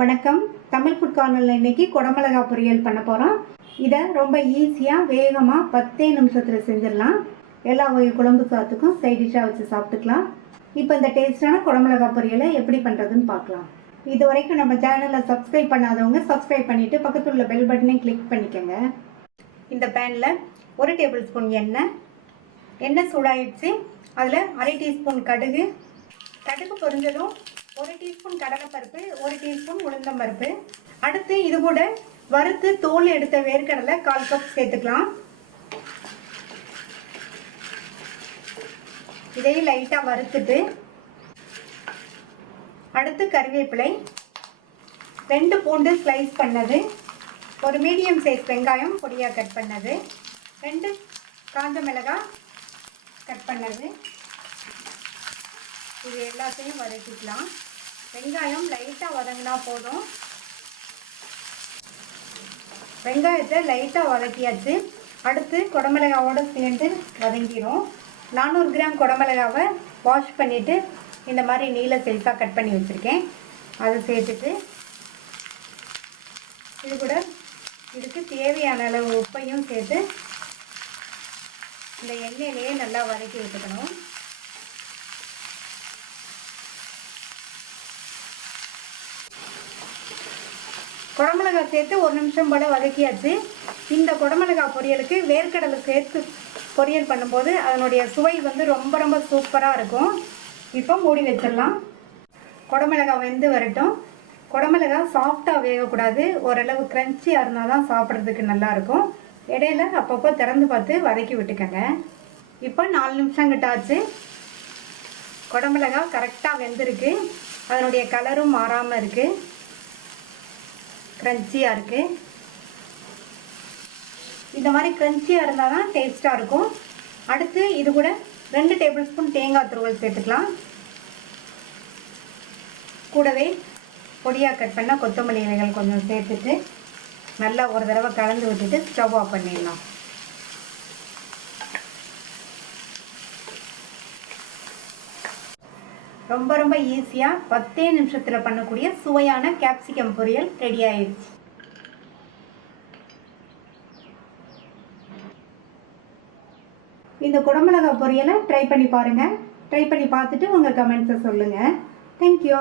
வணக்கம். தமிழ் ஃபுட் கார்னரில் இன்றைக்கி குடமிளகாய் பொரியல் பண்ண போகிறோம். இதை ரொம்ப ஈஸியாக வேகமாக 10 நிமிஷத்தில் செஞ்சிடலாம். எல்லா வகை குழம்பு சாத்துக்கும் சைட் டிஷ்ஷாக வச்சு சாப்பிட்டுக்கலாம். இப்போ இந்த டேஸ்டான குடமிளகாய் பொரியலை எப்படி பண்ணுறதுன்னு பார்க்கலாம். இது வரைக்கும் நம்ம சேனலை சப்ஸ்கிரைப் பண்ணாதவங்க சப்ஸ்கிரைப் பண்ணிவிட்டு பக்கத்தில் உள்ள பெல் பட்டனையும் கிளிக் பண்ணிக்கோங்க. இந்த பேனில் 1 டேபிள் ஸ்பூன் எண்ணெய் சூடாயிடுச்சு. அதில் 1/2 டீஸ்பூன் கடுகு பொரிஞ்சதும் 1 டீஸ்பூன் கடலைப்பருப்பு, 1 டீஸ்பூன் உளுந்தம்பருப்பு. அடுத்து இது கூட வறுத்து தோல் எடுத்த வேர்க்கடலை 1/4 கப் சேர்த்துக்கலாம். இதையும் லைட்டாக வறுத்துட்டு அடுத்து கறிவேப்பிலை, 2 பூண்டு ஸ்லைஸ் பண்ணது, ஒரு மீடியம் சைஸ் வெங்காயம் பொடியாக கட் பண்ணது, 2 காஞ்ச மிளகாய் கட் பண்ணது. இது எல்லாத்தையும் வதக்கிக்கலாம். வெங்காயம் லைட்டாக வதங்கினா போதும். வெங்காயத்தை லைட்டாக வதக்கியாச்சு. அடுத்து குடமிளகாவோடு சேர்ந்து வதங்கிடும். 400 கிராம் குடமிளகாவை வாஷ் பண்ணிவிட்டு இந்த மாதிரி நீல சைஸாக கட் பண்ணி வச்சுருக்கேன். அதை சேர்த்துட்டு இது கூட இதுக்கு தேவையான அளவு உப்பையும் சேர்த்து இந்த எண்ணெயிலேயே நல்லா வதக்கி வச்சுக்கணும். குடமிளகாய் சேர்த்து 1 நிமிஷம் போல் வதக்கியாச்சு. இந்த குடமிளகாய் பொரியலுக்கு வேர்க்கடலை சேர்த்து பொரியல் பண்ணும்போது அதனுடைய சுவை வந்து ரொம்ப ரொம்ப சூப்பராக இருக்கும். இப்போ மூடி வச்சிடலாம். குடமிளகாய் வெந்து வரட்டும். குடமிளகாய் சாஃப்டாக வேகக்கூடாது, ஓரளவு க்ரன்ச்சியாக இருந்தால் தான் சாப்பிட்றதுக்கு நல்லாயிருக்கும். இடையில அப்பப்போ திறந்து பார்த்து வதக்கி விட்டுக்கங்க. இப்போ 4 நிமிஷம் கிட்ட ஆச்சு. குடமிளகாய் கரெக்டாக வெந்திருக்கு. அதனுடைய கலரும் மாறாமல் இருக்குது, க்ரன்ச்சியாக இருக்குது. இந்த மாதிரி க்ரன்ச்சியாக இருந்தால் தான் டேஸ்ட்டாக இருக்கும். அடுத்து இது கூட 2 டேபிள் ஸ்பூன் தேங்காய் துருவல் சேர்த்துக்கலாம். கூடவே பொடியாக கட் பண்ண கொத்தமல்லி இலைகள் கொஞ்சம் சேர்த்துட்டு நல்லா ஒரு தடவை கலந்து விட்டுட்டு ஸ்டவ் ஆஃப் பண்ணிடலாம். ரொம்ப ரொம்ப ஈஸியாக 10 நிமிஷத்தில் பண்ணக்கூடிய சுவையான கேப்சிகம் பொரியல் ரெடி ஆயிடுச்சு. இந்த குடமிளகாய் பொரியலை ட்ரை பண்ணி பாருங்கள். ட்ரை பண்ணி பார்த்துட்டு உங்கள் கமெண்ட்ஸை சொல்லுங்கள். தேங்க்யூ.